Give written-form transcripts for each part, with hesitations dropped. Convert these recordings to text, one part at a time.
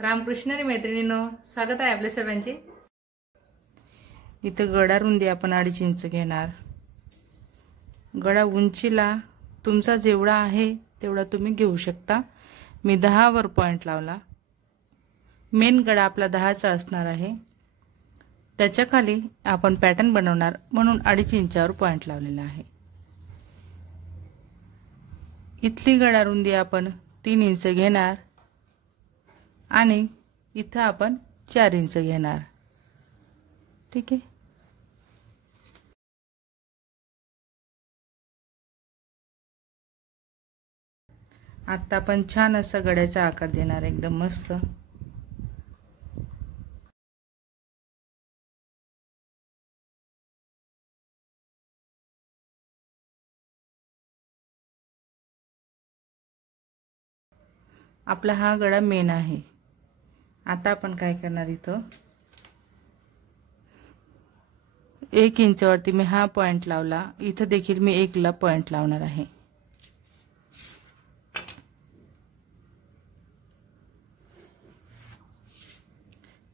रामकृष्ण मैत्रिणींनो, स्वागत आहे आपल्या सर्वांचे। इथे गळा रुंदी आपण 2.5 इंच घेणार। गळा उंचीला तुमचा जेवढा आहे तेवढा तुम्ही घेऊ शकता। मी 10 वर पॉइंट लावला। मेन गळा आपला 10चा असणार आहे। त्याच्या खाली आपण पॅटर्न बनवणार म्हणून 2.5 इंचावर पॉइंट लावलेला आहे। इथली गळा रुंदी आपण 3 इंच घेणार आणि इथं आपण 4 इंच घेणार। ठीक आहे। आता आपण छान असा गळ्याचा आकार देणार, एकदम मस्त। आपला हा गळा मेन आहे। आता आपण काय करणार, इथं 1 इंच वरती मी हा पॉइंट लावला। इथं देखील मी 1 ला पॉइंट लावणार आहे।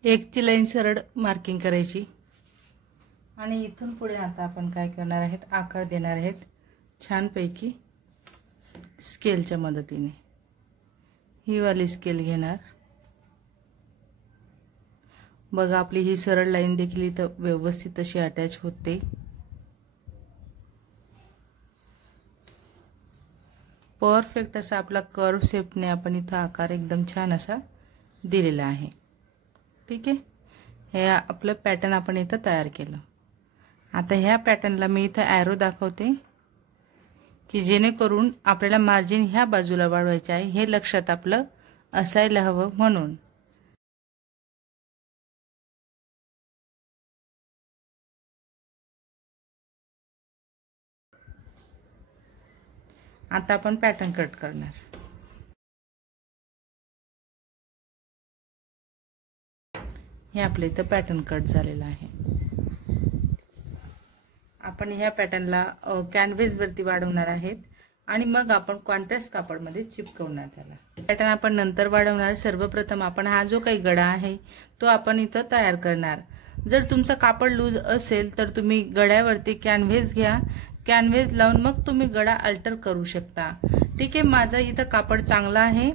एक ची लाईन सरळ मार्किंग करायची आणि इथून पुढे आता आपण काय करणार आहेत, आकार देणार आहेत छान पैकी स्केलच्या मदतीने। ही वाली स्केल घेणार। बघा आपली ही सरळ लाईन देखील इथं व्यवस्थित अशी अटॅच होते। परफेक्ट असा आपला कर्व शेपने आपण इथं आकार एकदम छान असा दिलेला आहे। ठीक आहे। हे आपलं पॅटर्न आपण इथं तयार केलं। आता ह्या पॅटर्नला मी इथं ॲरो दाखवते की जेणेकरून आपल्याला मार्जिन ह्या बाजूला वाढवायचे आहे, हे लक्षात आपलं असायला हवं म्हणून। आता आपण पॅटर्न कट करणार। हे आपले इथं पॅटर्न कट झालेला आहे। आपण ह्या पॅटर्नला कॅनव्हास वरती वाढवणार आहेत आणि मग आपण कॉन्ट्रास्ट कापडमध्ये चिपकवणार त्याला। पॅटर्न आपण नंतर वाढवणार। सर्वप्रथम आपण हा जो काही गळा आहे तो आपण इथं तयार करणार। जर तुमचं कापड लूज असेल तर तुम्ही गळ्यावरती कॅनव्हास घ्या, कॅनव्हास लावून मग तुम्ही गळा अल्टर करू शकता। ठीक आहे। माझा इथं कापड चांगला आहे,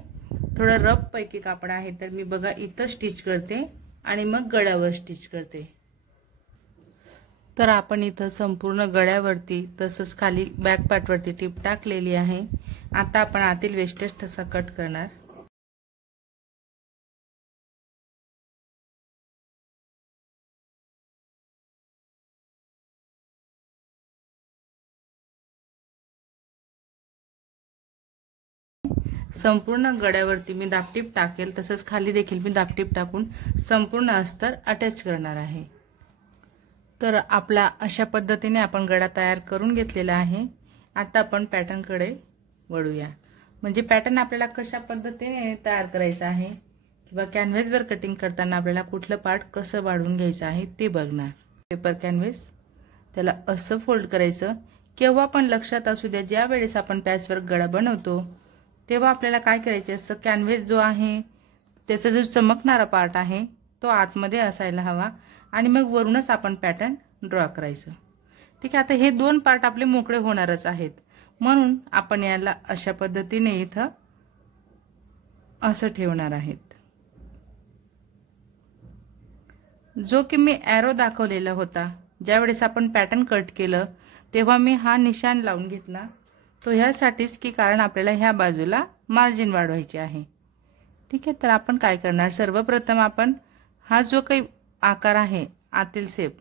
थोडं रफ पैकी कापड आहे, तर मी बघा इथं स्टिच करते आणि मग गळ्यावर स्टिच करते। तर आपण इथं संपूर्ण गळ्यावरती तसंच खाली बॅक पार्टवरती टिप टाकलेली आहे। आता आपण आतील वेस्टेज ठसा कट करणार। संपूर्ण गळ्यावरती मी दाबटीप टाकेल, तसंच खाली देखील मी दाबटीप टाकून संपूर्ण अस्तर अटॅच करणार आहे। तर आपला अशा पद्धतीने आपण गळा तयार करून घेतलेला आहे। आता आपण पॅटर्नकडे वळूया। म्हणजे पॅटर्न आपल्याला कशा पद्धतीने तयार करायचा आहे किंवा कॅनव्हासवर कटिंग करताना आपल्याला कुठलं पार्ट कसं वाढवून घ्यायचं आहे ते बघणार। पेपर कॅनव्हास त्याला असं फोल्ड करायचं। केव्हा पण लक्षात असू द्या, ज्या वेळेस आपण पॅचवर्क गळा बनवतो तेव्हा आपल्याला काय करायचे असतं, कॅनव्हास जो आहे त्याचा जो चमकणारा पार्ट आहे तो आतमध्ये असायला हवा आणि मग वरूनच आपण पॅटर्न ड्रॉ करायचं। ठीक आहे। आता हे 2 पार्ट आपले मोकळे होणारच आहेत म्हणून आपण याला अशा पद्धतीने इथं असं ठेवणार आहेत। जो की मी ॲरो दाखवलेला होता, ज्यावेळेस आपण पॅटर्न कट केलं तेव्हा मी हा निशाण लावून घेतला, तो ह्यासाठीच की कारण आपल्याला ह्या बाजूला मार्जिन वाढवायचे आहे। ठीक आहे। तर आपण काय करणार, सर्वप्रथम आपण हा जो काही आकार आहे आतील शेप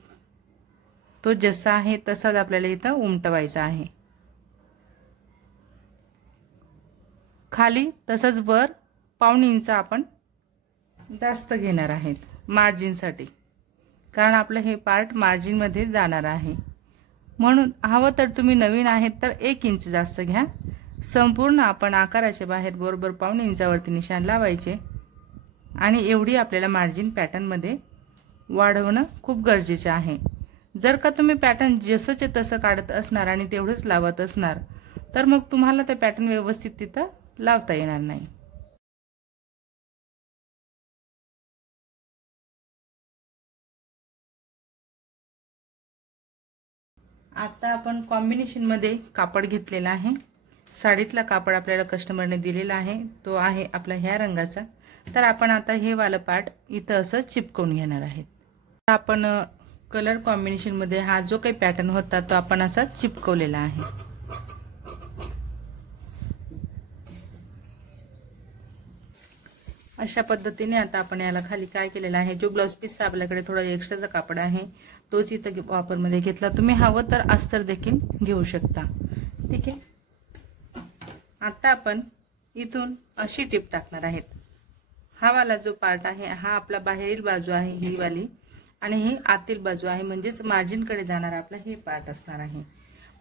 तो जसा आहे तसाच आपल्याला इथं उमटवायचा आहे। खाली तसंच वर 1.5 इंच आपण जास्त घेणार आहेत मार्जिनसाठी, कारण आपलं हे पार्ट मार्जिनमध्ये जाणार आहे। म्हणून हवं तर तुम्ही नवीन आहेत तर 1 इंच जास्त घ्या। संपूर्ण आपण आकाराच्या बाहेर बरोबर 1.5 इंचावरती निशाण लावायचे आणि एवढी आपल्याला मार्जिन पॅटर्नमध्ये वाढवणं खूप गरजेचे आहे। जर का तुम्ही पॅटर्न जसंचे तसं काढत असणार आणि तेवढंच लावत असणार तर मग तुम्हाला ते पॅटर्न व्यवस्थित तिथं लावता येणार नाही। आता आपण कॉम्बिनेशन मध्ये कापड घेतलेला आहे। साडीतला कापड आपल्याला कस्टमरने दिलेला आहे, तो आहे आपला ह्या रंगाचा। तर आपण आता हे वाला पार्ट इथं असं चिपकवून घेणार आहे। आपण कलर कॉम्बिनेशन मध्ये हा जो काही पॅटर्न होता तो आपण असा चिपकवलेला आहे। अशा पद्धतीने आता आपण याला खाली काय केलेलं आहे, जो ब्लाउज पीस आपल्याकडे थोडा एक्स्ट्राचा कापड आहे तोच इथं वापरमध्ये घेतला। तुम्ही हवं तर अस्तर देखील घेऊ शकता, ठीक आहे। आता आपण इथून अशी टिप टाकणार आहेत। हा वाला जो पार्ट आहे हा आपला बाहेरील बाजू आहे ही वाली, आणि ही आतील बाजू आहे, म्हणजेच मार्जिन कडे जाणार आपला हे पार्ट असणार आहे।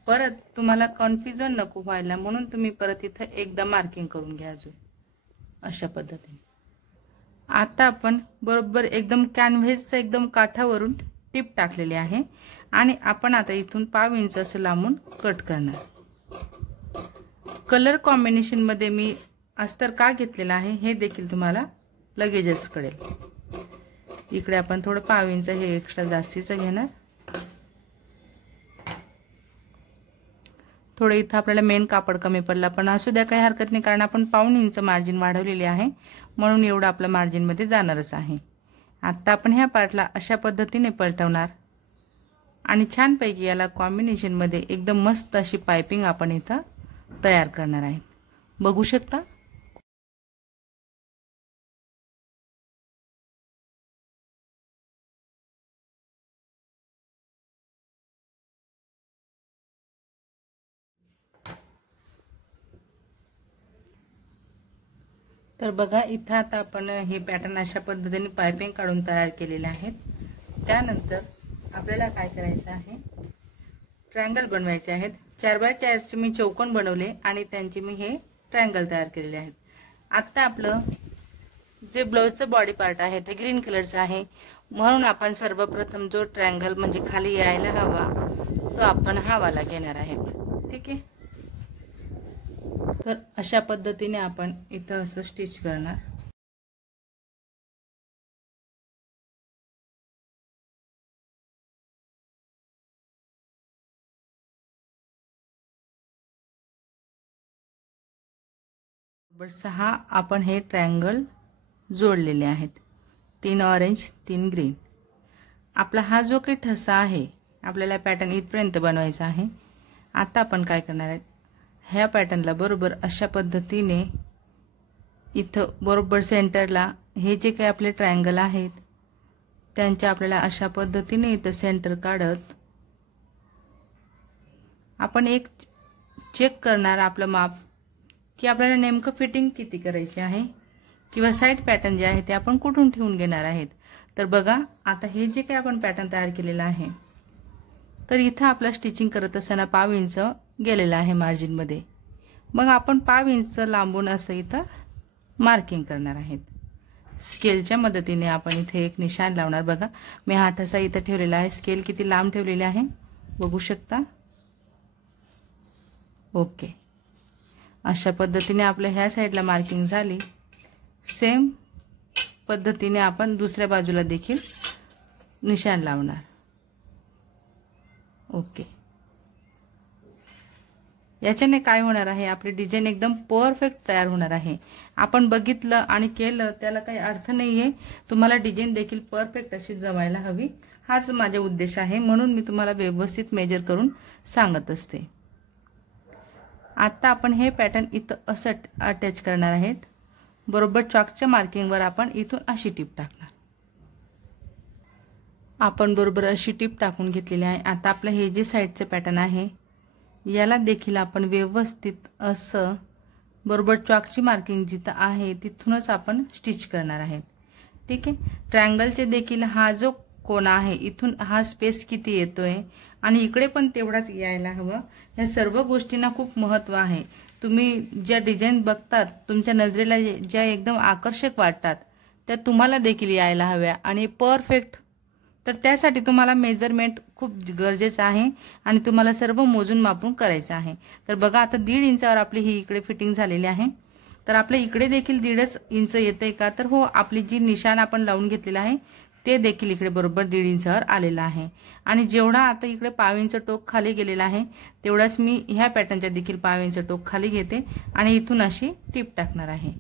परत तुम्हाला कन्फ्युजन नको व्हायला म्हणून तुम्ही परत इथं एकदा मार्किंग करून घ्या अशा पद्धतीने। आता आपण बरोबर एकदम कॅनव्हासच्या एकदम काठावरून टिप टाकलेली आहे आणि आपण आता इथून 1/2 इंच असं लांबून कट करणार। कलर कॉम्बिनेशन मध्ये मी अस्तर का घेतलेला आहे हे देखील तुम्हाला लगेचच कळेल। इकडे आपण थोडं 1/2 इंच हे एक्स्ट्रा जास्तीचं घेणार। थोडं इथं आपल्याला मेन कापड कमी पडला, पण असू द्या काही हरकत नाही, कारण आपण 1/2 इंच मार्जिन वाढवलेले आहे म्हणून एवढं आपलं मार्जिन मध्ये जाणारच आहे। आता आपण ह्या पार्टला अशा पद्धतीने पलटवणार आणि छानपैकी याला कॉम्बिनेशन मध्ये एकदम मस्त अशी पाइपिंग आपण इथं तयार करणार आहे, बघू शकता। तर बघा इथं आता आपण हे पॅटर्न अशा पद्धतीने पाइपिंग काढून तयार केलेले आहेत। त्यानंतर आपल्याला काय करायचं आहे, ट्रायंगल बनवायचे आहेत। 4x4 चे मी चौकोन बनवले आणि त्यांचे मी हे ट्रायंगल तयार केलेले आहेत। आता आपलं जे ब्लाउजचं बॉडी पार्ट आहे ते ग्रीन कलरचं आहे, म्हणून आपण सर्वप्रथम जो ट्रायंगल म्हणजे खाली यायला हवा तो आपण हा वाला घेणार आहेत, ठीक आहे। तर अशा पद्धतीने आपण इथं असं स्टिच करणार। बरोबर 6 आपण हे ट्रायंगल जोडलेले आहेत, 3 ऑरेंज 3 ग्रीन। आपला हा जो काही ठसा आहे आपल्याला पॅटर्न इथपर्यंत बनवायचा आहे। आता आपण काय करणार आहे, ह्या पॅटर्नला बरोबर अशा पद्धतीने इथं बरोबर सेंटरला हे जे काही आपले ट्रायंगल आहेत त्यांच्या आपल्याला अशा पद्धतीने इथं सेंटर काढत आपण एक चेक करणार आपलं माप की आपल्याला नेमकं फिटिंग किती करायची आहे किंवा साइड पॅटर्न जे आहे ते आपण कुठून ठेवून घेणार आहेत। तर बघा आता हे जे काही आपण पॅटर्न तयार केलेलं आहे तर इथं आपलं स्टिचिंग करत असताना 1/2 इंच गेलेला आहे मार्जिन मध्ये, मग आपण 1/2 इंच लांबून असं इथं मार्किंग करणार आहेत। स्केलच्या मदतीने आपण इथे एक निशाण लावणार। बघा मी हा ठसा इथं ठेवलेला आहे, स्केल किती लांब ठेवलेली आहे बघू शकता। ओके, अशा पद्धतीने आपल्या ह्या साइडला मार्किंग झाली। सेम पद्धतीने आपण दुसऱ्या बाजूला देखील निशाण लावणार। ओके, याच्याने काय होणार आहे, आपली डिझाइन एकदम परफेक्ट तयार होणार आहे। आपण बघितलं आणि केलं त्याला काही अर्थ नाहीये, तुम्हाला डिझाइन देखील परफेक्ट अशी जमायला हवी, हाच माझा उद्देश आहे, म्हणून मी तुम्हाला व्यवस्थित मेजर करून सांगत असते। आता आपण हे पॅटर्न इथं असं अटॅच करणार आहेत। बरोबर चॉकच्या मार्किंगवर आपण इथून अशी टिप टाकणार। आपण बरोबर अशी टिप टाकून घेतलेली आहे। आता आपलं हे जे साइडचे पॅटर्न आहे याला देखील आपण व्यवस्थित असं बरोबर चॉकची मार्किंग जिथं आहे तिथूनच आपण स्टिच करणार आहेत, ठीक आहे। ट्रायंगलचे देखील हा जो कोना आहे इथून हा स्पेस किती येतोय आणि इकडे पण तेवढाच यायला हवं, या सर्व गोष्टींना खूप महत्त्व आहे। तुम्ही ज्या डिझाइन बघतात तुमच्या नजरेला ज्या एकदम आकर्षक वाटतात त्या तुम्हाला देखील यायला हव्या आणि परफेक्ट, तर त्यासाठी तुम्हाला मेजरमेंट खूप गरजेचं आहे आणि तुम्हाला सर्व मोजून मापून करायचं आहे। तर बघा आता 1.5 इंचावर आपली ही इकडे फिटिंग झालेली आहे। तर आपल्या इकडे देखील 1.5 इंच येते का, तर हो, आपली जी निशाण आपण लावून घेतलेला आहे ते देखील इकडे बरोबर 1.5 इंचावर आलेलं आहे। आणि जेवढा आता इकडे 1/2 इंच टोक खाली गेलेला आहे तेवढाच मी ह्या पॅटर्नच्या देखील 1/2 इंच टोक खाली घेते आणि इथून अशी टिप टाकणार आहे।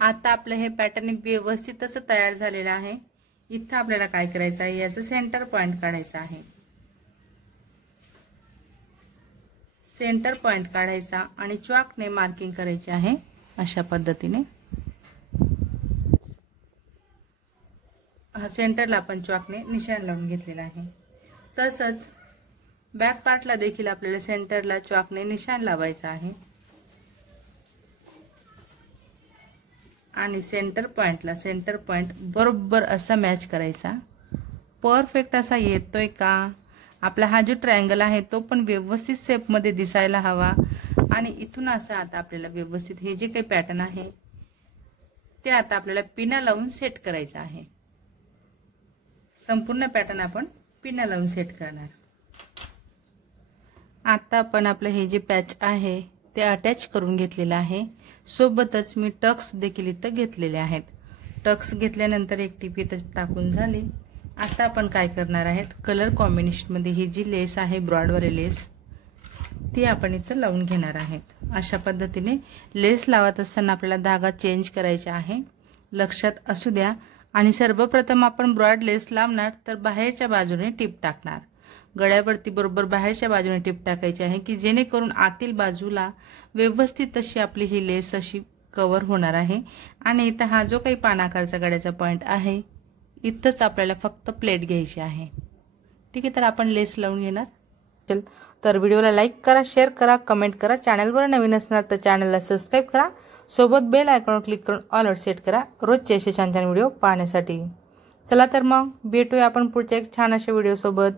आता आपलं हे पॅटर्न व्यवस्थित असं तयार झालेलं आहे। इथं आपल्याला काय करायचं आहे, याचं सेंटर पॉइंट काढायचा आहे। सेंटर पॉइंट काढायचा आणि चॉकने मार्किंग करायचे आहे अशा पद्धतीने। हा सेंटरला आपण चॉकने निशाण लावून घेतलेला आहे। तसंच बॅक पार्टला देखील आपल्याला सेंटरला चॉकने निशाण लावायचा आहे आणि सेंटर पॉइंट बरोबर असा मॅच करायचा। परफेक्ट असा येतोय का, आपला हा जो ट्रायंगल आहे तो पण व्यवस्थित शेप मध्ये दिसायला हवा। आणि इथून असं आता आपल्याला व्यवस्थित हे जे काही पॅटर्न आहे ते आता आपल्याला पिना लावून सेट करायचं आहे। संपूर्ण पॅटर्न आपण पिना लावून सेट करणार। आता आपण आपलं हे जे पॅच आहे ते अटॅच करून घेतलेलं आहे। सोबतच मी टक्स देखील इथं घेतलेले आहेत। टक्स घेतल्यानंतर एक टिप इथं टाकून झाली। आता आपण काय करणार आहेत, कलर कॉम्बिनेशन मध्ये ही जी लेस आहे ब्रॉडवाले लेस ती आपण इथं लावून घेणार आहेत। अशा पद्धतीने लेस लावत असताना आपल्याला धागा चेंज करायचा आहे, लक्षात असू द्या। आणि सर्वप्रथम आपण ब्रॉड लेस लावणार तर बाहेरच्या बाजूने टिप टाकणार। गळ्यावरती बरोबर बाहेरच्या बाजूने टिप टाकायची आहे की जेणेकरून आतील बाजूला व्यवस्थित अशी आपली ही लेस अशी कव्हर होणार आहे। आणि इथं हा जो काही पानाकारचा गळ्याचा पॉइंट आहे इथंच आपल्याला फक्त प्लेट घ्यायची आहे। ठीक आहे, तर आपण लेस लावून घेणार। तर व्हिडिओला लाईक करा, शेअर करा, कमेंट करा। चॅनलवर नवीन असणार तर चॅनलला सबस्क्राइब करा। सोबत बेल आयकॉनवर क्लिक करून ऑल वर सेट करा रोजचे असे छान छान व्हिडिओ पाहण्यासाठी। चला तर मग भेटूया आपण पुढच्या एक छान अशा व्हिडिओ सोबत।